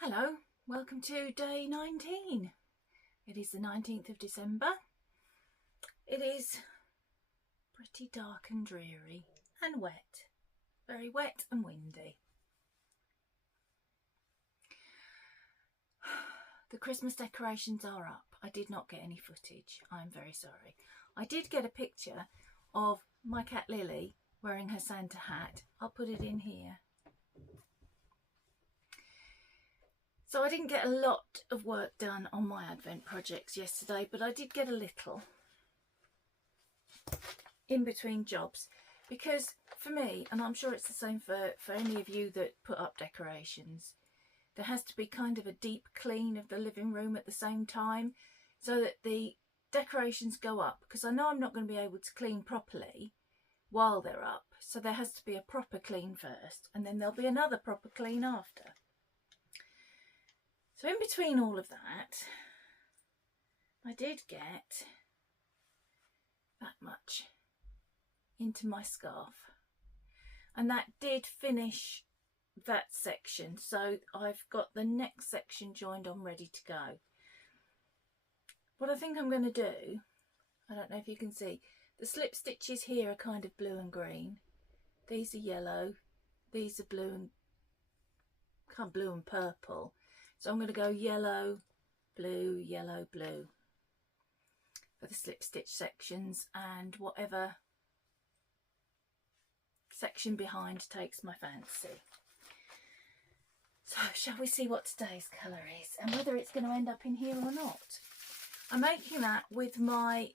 Hello, welcome to day 19. It is the 19th of December. It is pretty dark and dreary and wet, very wet and windy. The Christmas decorations are up. I did not get any footage. I'm very sorry. I did get a picture of my cat Lily wearing her Santa hat. I'll put it in here. So I didn't get a lot of work done on my Advent projects yesterday, but I did get a little in between jobs, because for me, and I'm sure it's the same for any of you that put up decorations, there has to be kind of a deep clean of the living room at the same time so that the decorations go up, because I know I'm not going to be able to clean properly while they're up, so there has to be a proper clean first and then there'll be another proper clean after. So in between all of that, I did get that much into my scarf, and that did finish that section. So I've got the next section joined on, ready to go. What I think I'm going to do, I don't know if you can see, the slip stitches here are kind of blue and green. These are yellow, these are blue and kind of blue and purple. So I'm going to go yellow, blue for the slip stitch sections, and whatever section behind takes my fancy. So shall we see what today's colour is and whether it's going to end up in here or not. I'm making that with my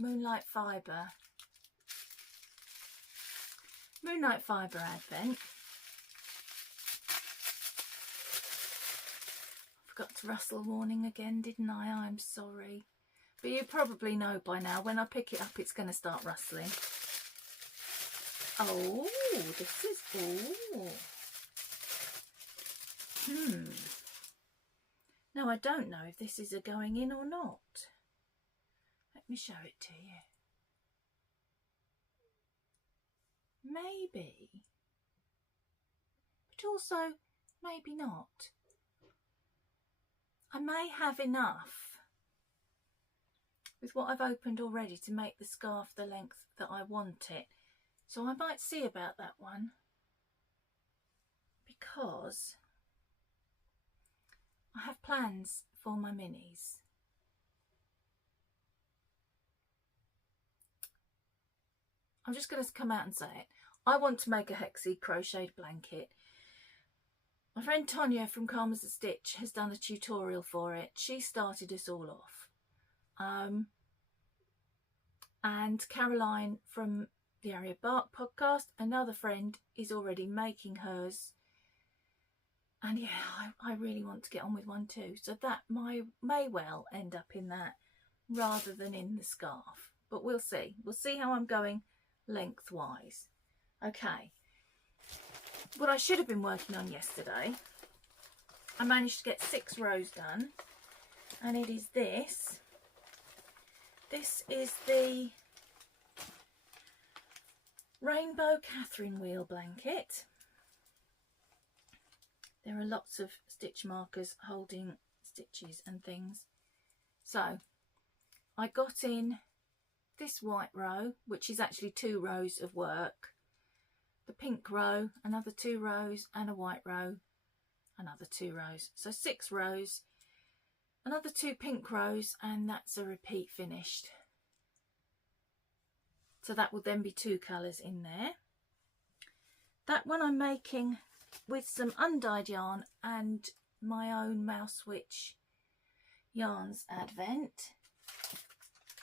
Moonlight Fibre Advent. Forgot to rustle warning again, didn't I? I'm sorry. But you probably know by now, when I pick it up, it's going to start rustling. Oh, this is... Now, I don't know if this is a going in or not. Let me show it to you. Maybe. But also, maybe not. I may have enough with what I've opened already to make the scarf the length that I want it. So I might see about that one, because I have plans for my minis. I'm just going to come out and say it. I want to make a hexie crocheted blanket. My friend Tonya from Calm as a Stitch has done a tutorial for it. She started us all off. And Caroline from the Area Bark podcast, another friend, is already making hers. And yeah, I really want to get on with one too. So that may well end up in that rather than in the scarf. But we'll see. We'll see how I'm going lengthwise. Okay. What I should have been working on yesterday, I managed to get 6 rows done, and it is this. This is the Rainbow Catherine wheel blanket. There are lots of stitch markers holding stitches and things. So I got in this white row, which is actually 2 rows of work, the pink row, another 2 rows, and a white row, another 2 rows. So 6 rows, another 2 pink rows, and that's a repeat finished. So that will then be 2 colours in there. That one I'm making with some undyed yarn and my own Mouse Witch Yarns Advent.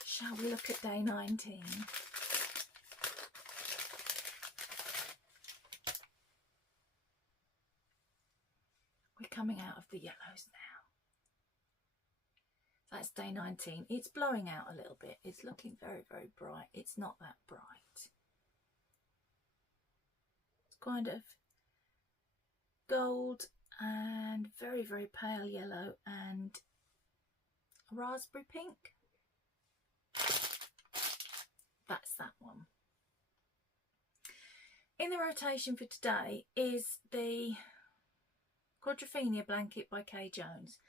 Shall we look at day 19? We're coming out of the yellows now. That's day 19. It's blowing out a little bit. It's looking very, very bright. It's not that bright. It's kind of gold and very, very pale yellow and raspberry pink. That's that one. In the rotation for today is the Quadrophenia blanket by Kay Jones.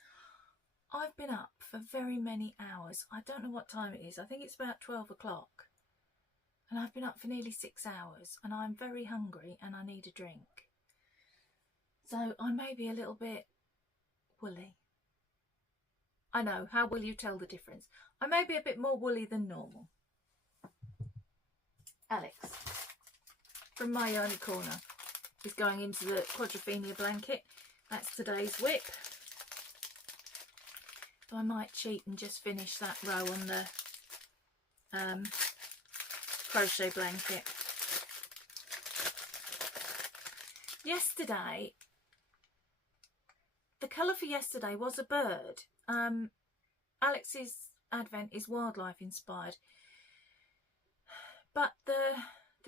I've been up for very many hours. I don't know what time it is. I think it's about 12 o'clock. And I've been up for nearly 6 hours. And I'm very hungry and I need a drink. So I may be a little bit woolly. I know, how will you tell the difference? I may be a bit more woolly than normal. Alex, from My Only Corner, is going into the Quadrophenia blanket. That's today's whip. So I might cheat and just finish that row on the crochet blanket. Yesterday, the colour for yesterday was a bird. Alex's advent is wildlife inspired, but the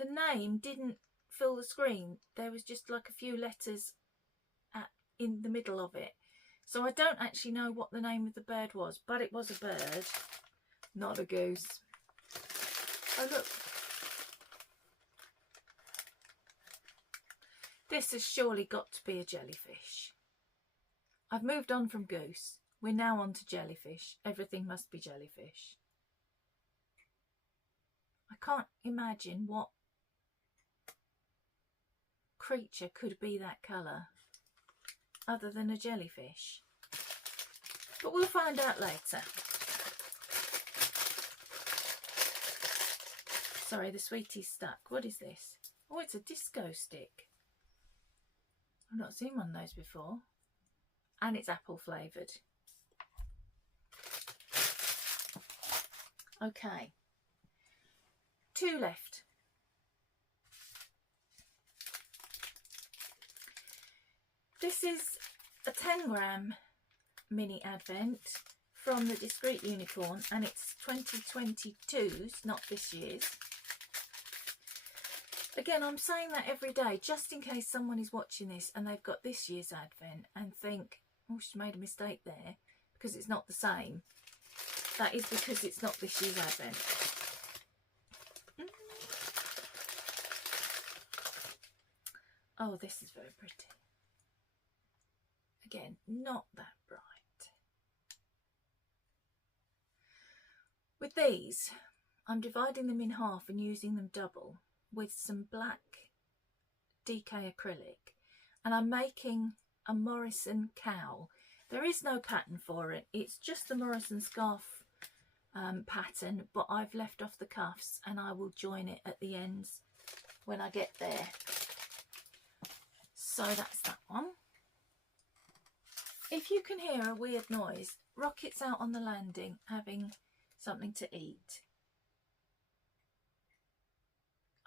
name didn't fill the screen. There was just like a few letters in the middle of it, so I don't actually know what the name of the bird was, but it was a bird, not a goose. Oh look, this has surely got to be a jellyfish. I've moved on from goose. We're now on to jellyfish. Everything must be jellyfish. I can't imagine what creature could be that colour other than a jellyfish. But we'll find out later. Sorry, the sweetie's stuck. What is this? Oh, it's a disco stick. I've not seen one of those before. And it's apple flavoured. Okay, 2 left. This is a 10-gram mini advent from the Discreet Unicorn, and it's 2022's, not this year's. Again, I'm saying that every day just in case someone is watching this and they've got this year's advent and think, oh, she's made a mistake there because it's not the same. That is because it's not this year's advent. Oh, this is very pretty. Again, not that bright. With these, I'm dividing them in half and using them double with some black DK acrylic, and I'm making a Morrison cowl. There is no pattern for it. It's just the Morrison scarf pattern, but I've left off the cuffs and I will join it at the ends when I get there. So that's that one. If you can hear a weird noise, Rocket's out on the landing having something to eat.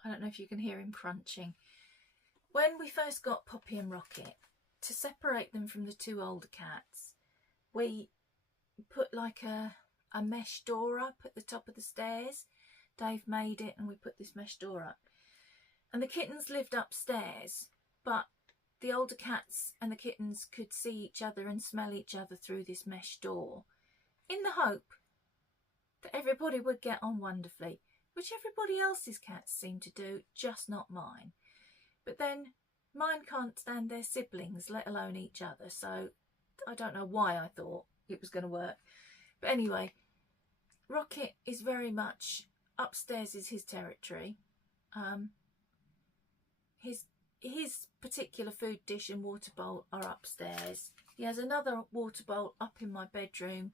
I don't know if you can hear him crunching. When we first got Poppy and Rocket, to separate them from the 2 older cats, we put like a mesh door up at the top of the stairs. Dave made it and we put this mesh door up. And the kittens lived upstairs, but the older cats and the kittens could see each other and smell each other through this mesh door, in the hope that everybody would get on wonderfully, which everybody else's cats seem to do, just not mine. But then mine can't stand their siblings, let alone each other, so I don't know why I thought it was going to work. But anyway, Rocket is very much, upstairs is his territory. His particular food dish and water bowl are upstairs. He has another water bowl up in my bedroom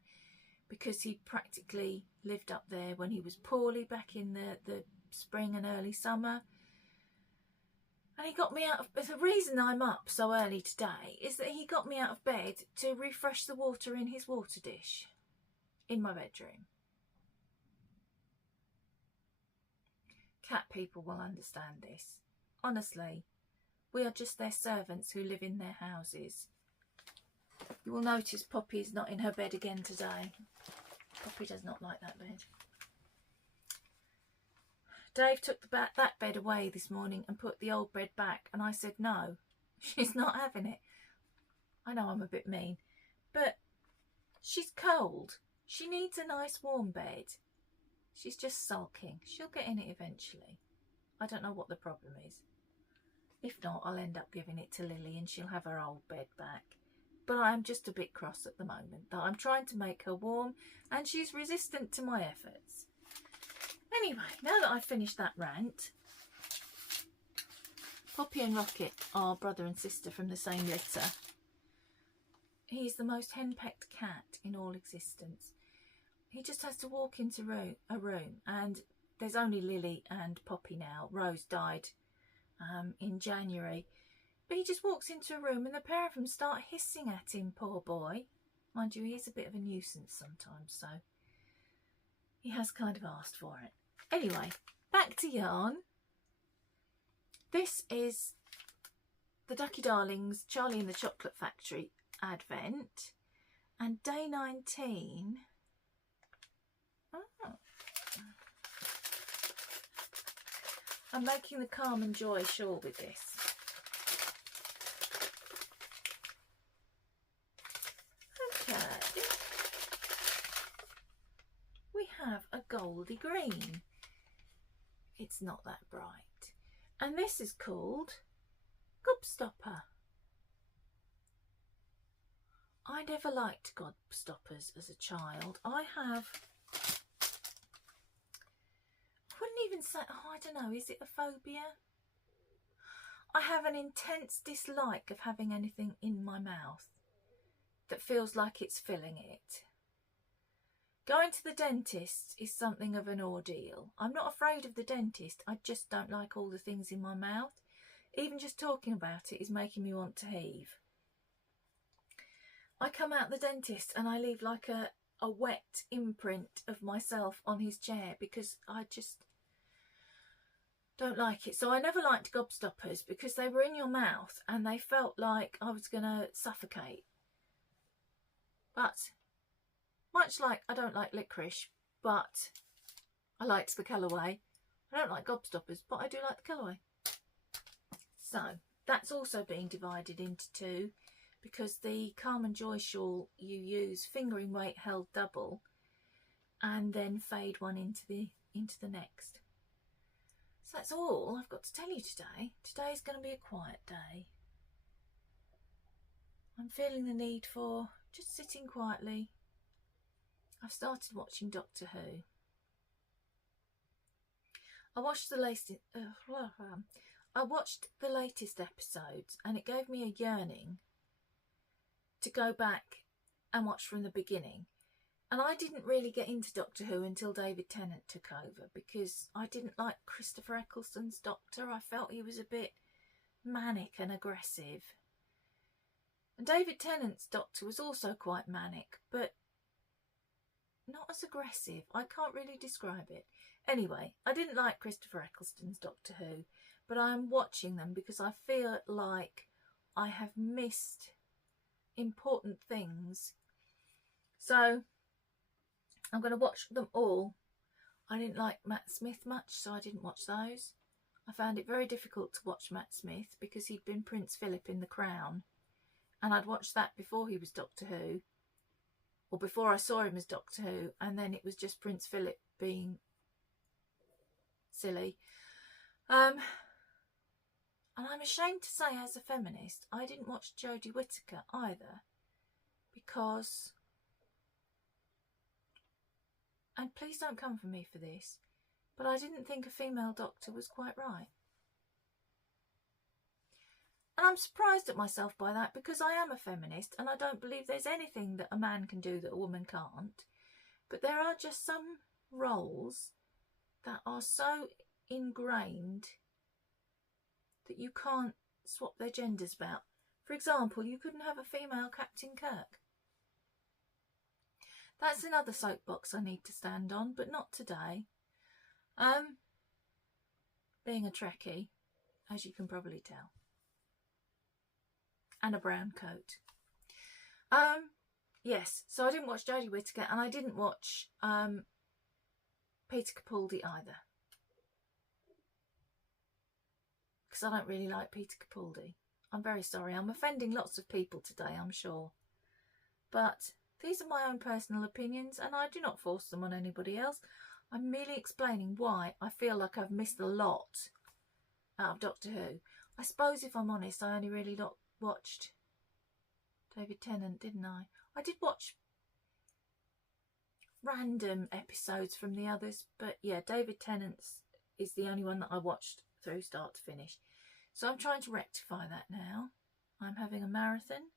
because he practically lived up there when he was poorly back in the spring and early summer. And he got me out of... The reason I'm up so early today is that he got me out of bed to refresh the water in his water dish in my bedroom. Cat people will understand this. Honestly, we are just their servants who live in their houses. You will notice Poppy is not in her bed again today. Poppy does not like that bed. Dave took that bed away this morning and put the old bed back, and I said no, she's not having it. I know I'm a bit mean, but she's cold. She needs a nice warm bed. She's just sulking. She'll get in it eventually. I don't know what the problem is. If not, I'll end up giving it to Lily and she'll have her old bed back. But I'm just a bit cross at the moment, that I'm trying to make her warm and she's resistant to my efforts. Anyway, now that I've finished that rant, Poppy and Rocket are brother and sister from the same litter. He's the most henpecked cat in all existence. He just has to walk into a room, and there's only Lily and Poppy now. Rose died in January. But he just walks into a room and the pair of them start hissing at him, poor boy. Mind you, he is a bit of a nuisance sometimes, so he has kind of asked for it. Anyway, back to yarn. This is the Ducky Darlings Charlie and the Chocolate Factory Advent, and day 19. Oh. I'm making the Calm and Joy shawl with this. Okay. We have a goldy green. It's not that bright. And this is called Gobstopper. I never liked gobstoppers as a child. I wouldn't even say, I don't know, is it a phobia? I have an intense dislike of having anything in my mouth that feels like it's filling it. Going to the dentist is something of an ordeal. I'm not afraid of the dentist, I just don't like all the things in my mouth. Even just talking about it is making me want to heave. I come out the dentist and I leave like a wet imprint of myself on his chair because I just don't like it. So I never liked gobstoppers because they were in your mouth and they felt like I was going to suffocate. But much like I don't like licorice, but I liked the colourway. I don't like gobstoppers, but I do like the colourway. So that's also being divided into two, because the Calm and Joy shawl you use fingering weight held double and then fade one into the next. So that's all I've got to tell you today. Today's going to be a quiet day. I'm feeling the need for just sitting quietly. I've started watching Doctor Who. I watched the latest episodes and it gave me a yearning to go back and watch from the beginning. And I didn't really get into Doctor Who until David Tennant took over, because I didn't like Christopher Eccleston's Doctor. I felt he was a bit manic and aggressive. And David Tennant's Doctor was also quite manic, but not as aggressive. I can't really describe it. Anyway, I didn't like Christopher Eccleston's Doctor Who, but I'm watching them because I feel like I have missed important things. So I'm going to watch them all. I didn't like Matt Smith much, so I didn't watch those. I found it very difficult to watch Matt Smith because he'd been Prince Philip in The Crown, and I'd watched that before he was Doctor Who, or before I saw him as Doctor Who, and then it was just Prince Philip being silly. And I'm ashamed to say, as a feminist, I didn't watch Jodie Whittaker either, because, and please don't come for me for this, but I didn't think a female doctor was quite right. And I'm surprised at myself by that, because I am a feminist and I don't believe there's anything that a man can do that a woman can't. But there are just some roles that are so ingrained that you can't swap their genders about. For example, you couldn't have a female Captain Kirk. That's another soapbox I need to stand on, but not today. Being a Trekkie, as you can probably tell. And a brown coat. Yes, so I didn't watch Jodie Whittaker, and I didn't watch Peter Capaldi either, because I don't really like Peter Capaldi. I'm very sorry. I'm offending lots of people today, I'm sure. But these are my own personal opinions, and I do not force them on anybody else. I'm merely explaining why I feel like I've missed a lot out of Doctor Who. I suppose if I'm honest, I only really watched David Tennant, didn't I? I did watch random episodes from the others, but yeah, David Tennant's is the only one that I watched through start to finish. So I'm trying to rectify that now. I'm having a marathon.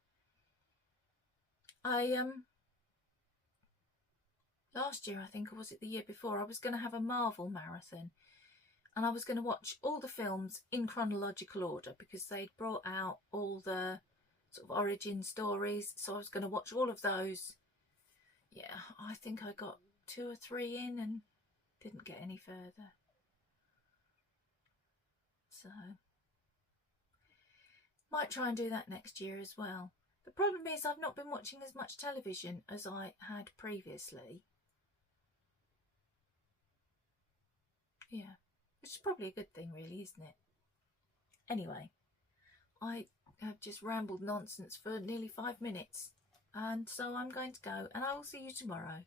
Last year, I think, or was it the year before, I was going to have a Marvel marathon, and I was going to watch all the films in chronological order because they'd brought out all the sort of origin stories, so I was going to watch all of those. Yeah, I think I got 2 or 3 in and didn't get any further. So might try and do that next year as well. The problem is I've not been watching as much television as I had previously. Yeah, which is probably a good thing really, isn't it? Anyway, I have just rambled nonsense for nearly 5 minutes, and so I'm going to go, and I will see you tomorrow.